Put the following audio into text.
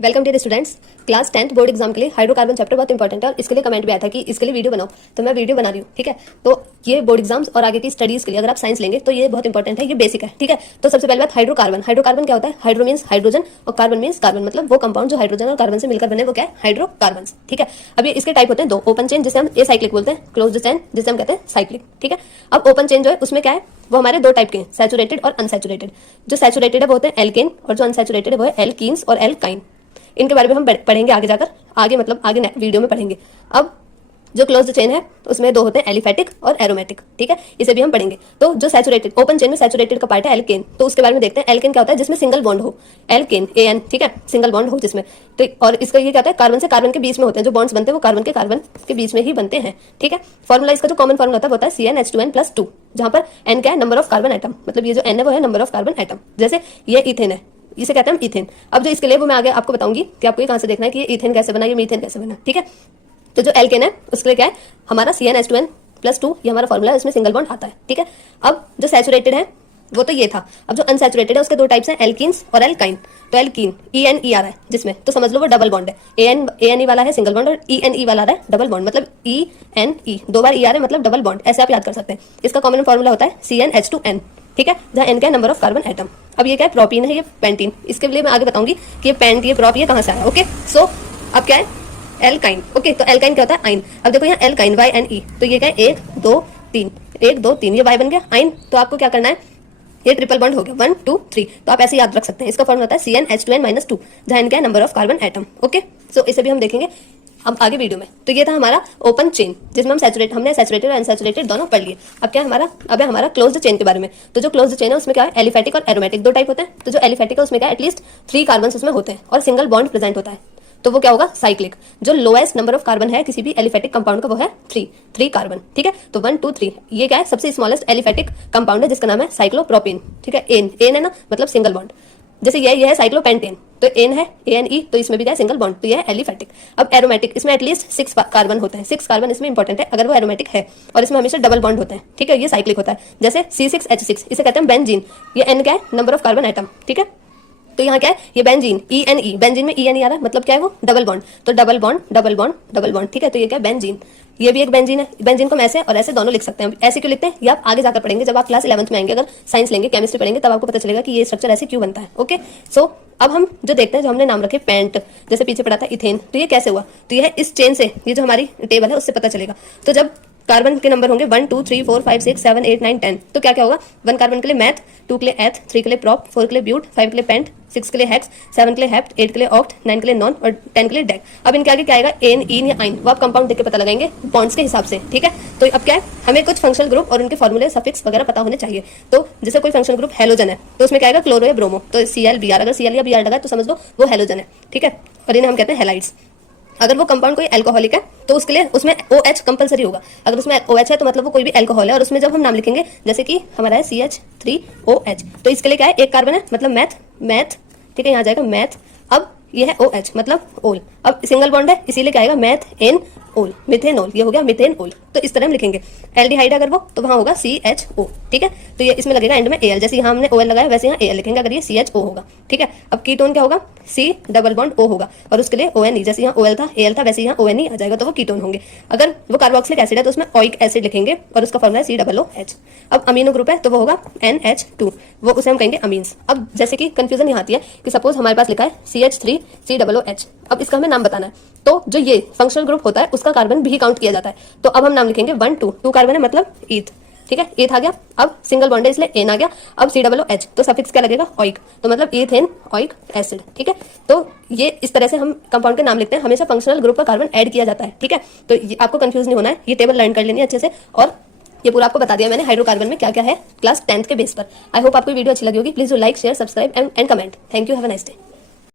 Welcome to the students. Class 10th board exam के लिए hydrocarbon chapter बहुत important है और इसके लिए कमेंट भी आया था कि इसके लिए वीडियो बनाओ, तो मैं वीडियो बना रही हूँ। ठीक है, तो ये बोर्ड एग्जाम्स और आगे की स्टडीज के लिए अगर आप साइंस लेंगे तो ये बहुत इंपॉर्टेंट है, ये बेसिक है। ठीक है, तो सबसे पहले बात हाइड्रोकार्बन। हाइड्रोकार्बन क्या होता है? हाइड्रो मीन्स हाइड्रोजन और कार्बन मीन्स कार्बन, मतलब वो कंपाउंड जो हाइड्रोजन और कार्बन से मिलकर बने वो क्या है? हाइड्रोकार्बन। ठीक है, अब ये इसके टाइप होते हैं दो, ओपन चेन जिसे हम एसाइक्लिक बोलते हैं, क्लोज्ड चेन जिसे हम कहते हैं साइक्लिक। ठीक है, अब ओपन चेन जो है उसमें क्या है, वो हमारे दो टाइप के हैं, सैचुरेटेड और अनसैचुरेटेड। जो सैचुरेटेड है वो होते हैं एल्केन और जो अनसैचुरेटेड है वो है एल्कीन्स और एल्काइन। इनके बारे में हम पढ़ेंगे आगे जाकर, आगे मतलब आगे वीडियो में पढ़ेंगे। अब जो क्लोज्ड चेन है उसमें दो होते हैं, एलिफेटिक और एरोमेटिक। ठीक है, इसे भी हम पढ़ेंगे। तो जो सैचुरेटेड ओपन चेन में सैचुरेटेड का पार्ट है एल्केन, तो उसके बारे में देखते हैं। एल्केन क्या होता है? जिसमें सिंगल बॉन्ड हो, एल्केन AN। ठीक है, सिंगल बॉन्ड हो जिसमें, तो और इसका ये क्या होता है? कार्बन से कार्बन के बीच में होते हैं, जो बॉन्ड्स बनते हैं वो कार्बन के बीच में ही बनते हैं। ठीक है, फॉर्मूला इसका जो कॉमन फॉर्मूला होता है CnH2n+2, जहां पर N क्या है? नंबर ऑफ कार्बन एटम, मतलब ये जो N है वो है नंबर ऑफ कार्बन एटम। जैसे ये इथेन है, इसे कहते हैं हम इथेन। अब जो इसके लिए वो मैं आगे आपको बताऊंगी कि आपको ये कहां से देखना है कि ये इथेन कैसे बना, ये मीथेन कैसे बना। ठीक है, तो जो एल्केन है उसके लिए क्या है? हमारा CnH2n+2, ये हमारा फॉर्मूला है, इसमें सिंगल बॉन्ड आता है। ठीक है, अब जो सैचुरेटेड है वो तो ये था। अब जो अनसैचुरेटेड है उसके दो टाइप्स हैं, एल्कीन्स और एल्काइन। तो एल्कीन ENE आ रहा है जिसमें, तो समझ लो वो डबल बॉन्ड है। ANE वाला है सिंगल बॉन्ड और ENE वाला आ रहा है डबल बॉन्ड, मतलब ENE दो बार E आ रहा है मतलब डबल बॉन्ड, ऐसे आप याद कर सकते हैं। इसका कॉमन फॉर्मूला होता है CnH2n। ठीक है, जहां N क्या है? Number of carbon atom. अब ये क्या है? प्रोपीन है, ये पेंटीन। इसके लिए मैं आगे बताऊंगी कि ये पेंट, ये प्रोप, ये कहां से आया। ओके, सो अब क्या है? एल्काइन। ओके, तो एल्काइन क्या होता है? आइन। अब देखो यहाँ एल्काइन YNE, तो ये क्या है? 1 2 3, 1 2 3, ये Y बन गया आइन। तो आपको क्या करना है? ये ट्रिपल बॉन्ड हो गया 1 2 3, तो आप ऐसे याद रख सकते हैं। इसका फॉर्मूला होता है CnH2n-2, जहां इनका number of carbon atom. Okay, so इसे भी हम देखेंगे हम आगे वीडियो में। तो ये था हमारा ओपन चेन जिसमें हमने सैचुरेटेड और अनसैचुरेटेड दोनों पढ़ लिए। अब क्या है हमारा? अब है हमारा क्लोज्ड चेन के बारे में। तो जो क्लोज्ड चेन है उसमें क्या है? एलिफेटिक और एरोमेटिक दो टाइप होते हैं। तो जो एलिफेटिक है उसमें क्या है? एटलीस्ट 3 कार्बन उसमें होते हैं और सिंगल बॉन्ड प्रेजेंट होता है, तो वो क्या होगा? साइक्लिक। जो लोएस्ट नंबर ऑफ कार्बन है किसी भी एलिफेटिक कंपाउंड का वो है 3 कार्बन। ठीक है, तो 1 2 3, ये क्या है? सबसे स्मॉलेस्ट एलिफेटिक कंपाउंड है जिसका नाम है साइक्लोप्रोपेन। ठीक है, एन है ना, मतलब सिंगल बॉन्ड। जैसे ये है साइक्लोपेंटेन, तो एन है ANE, तो इसमें भी क्या है? सिंगल बॉन्ड, तो ये है एलिफेटिक। अब एरोमेटिक, इसमें एटलीस्ट 6 कार्बन होते हैं। 6 कार्बन इसमें इंपॉर्टेंट है अगर वो एरोमेटिक है, और इसमें हमेशा डबल बॉन्ड होते हैं। ठीक है, ये साइक्लिक होता है। जैसे C6H6, इसे कहते हैं बेंजीन। ये N क्या है? Number of carbon atom. ठीक है, तो यहाँ क्या है? ये बेंजीन ENE, बेंजीन में ENE आ रहा है, मतलब क्या है वो? Double bond. तो double bond double bond double bond. ठीक है, तो ये क्या है? बेंजीन। ये भी एक बेंजीन है। बेंजीन को हम ऐसे और ऐसे दोनों लिख सकते हैं। ऐसे क्यों लिखते हैं ये आप आगे जाकर पढ़ेंगे, जब आप क्लास 11th में आएंगे, अगर साइंस लेंगे, केमिस्ट्री पढ़ेंगे, तब आपको पता चलेगा कि ये स्ट्रक्चर ऐसे क्यों बनता है। ओके, सो अब हम जो देखते हैं, जो हमने नाम रखे पेंट, जैसे पीछे पढ़ा था इथेन, तो ये कैसे हुआ? तो ये है इस चेन से, ये जो हमारी टेबल है उससे पता चलेगा। तो जब कार्बन के नंबर होंगे 1 2 3 4 5 6 7 8 9 10, तो क्या क्या होगा? 1 कार्बन के लिए मैथ, 2 के लिए एथ, 3 के लिए प्रॉप, 4 के लिए ब्यूट, 5 के लिए पेंट, 6 के लिए हेक्स, 7 के लिए हेप्ट, 8 के लिए ऑक्ट, 9 के लिए नॉन और 10 के लिए डेक। अब इनके आगे क्या आएगा? एन, इन या आइन, वो आप कंपाउंड देख के पता लगाएंगे बॉन्ड्स के हिसाब से। ठीक है, तो अब क्या है? हमें कुछ फंक्शनल ग्रुप और उनके फॉर्मूले सफिक्स वगैरह पता होने चाहिए। तो जैसे कोई फंक्शनल ग्रुप हेलोजन है तो उसमें क्या आएगा? क्लोरो या ब्रोमो, तो ClBr, अगर Cl या Br लगा तो समझ लो वो हेलोजन है। ठीक है, और इन्हें हम कहते हैं हेलाइड्स। अगर वो कंपाउंड कोई अल्कोहलिक है तो उसके लिए उसमें OH कंपलसरी होगा। अगर उसमें OH है तो मतलब वो कोई भी अल्कोहल है, और उसमें जब हम नाम लिखेंगे, जैसे कि हमारा है CH3OH, तो इसके लिए क्या है? एक कार्बन है, मतलब मैथ। ठीक है, यहाँ जाएगा मैथ। अब ये है OH, मतलब ओल। अब सिंगल बॉन्ड है, इसीलिए क्या आएगा? मैथ एन ओल, मिथेनोल, ये हो गया मिथेन ओल। तो इस तरह हम लिखेंगे। एल्डिहाइड अगर वो, तो वहां होगा CHO। ठीक है, तो ये इसमें लगेगा एंड में Al, जैसे यहाँ हमने OL लगाया वैसे यहाँ Al लिखेंगे अगर ये CHO होगा। ठीक है, अब कीटोन क्या होगा? C डबल बॉन्ड O होगा, और उसके लिए ONE, जैसे यहाँ OL था Al था वैसे यहाँ ONE आ जाएगा, तो वो कीटोन होंगे। अगर वो कार्बोक्सिलिक एसिड है तो उसमें ओइक एसिड लिखेंगे और उसका फॉर्मूला है COOH। अब अमीनो ग्रुप है तो वो होगा NH2, वो उसे हम कहेंगे अमीन्स। अब जैसे कि कंफ्यूजन यहाँ आती है कि सपोज हमारे पास लिखा है CH3COOH, अब इसका हमें नाम बताना है, तो जो ये फंक्शनल ग्रुप होता है उसका कार्बन भी काउंट किया जाता है। तो अब हम नाम लिखेंगे 1 2 कार्बन है, मतलब ईथ। ठीक है, ईथ आ गया। अब सिंगल बॉन्ड है इसलिए एन आ गया। अब COOH, तो सफिक्स क्या लगेगा? ओइक, तो मतलब ईथेन ओइक एसिड। ठीक है, तो ये इस तरह से हम कंपाउंड के नाम लिखते हैं। हमेशा फंक्शनल ग्रुप का कार्बन ऐड किया जाता है। ठीक है, तो आपको कंफ्यूज नहीं होना है, ये टेबल लर्न कर लेनी है अच्छे से, और ये पूरा आपको बता दिया मैंने हाइड्रोकार्बन में क्या क्या है क्लास 10th के बेस पर। आई होप आपको वीडियो अच्छी लगी होगी। Please do like, share, subscribe and comment. Thank you, have a nice day.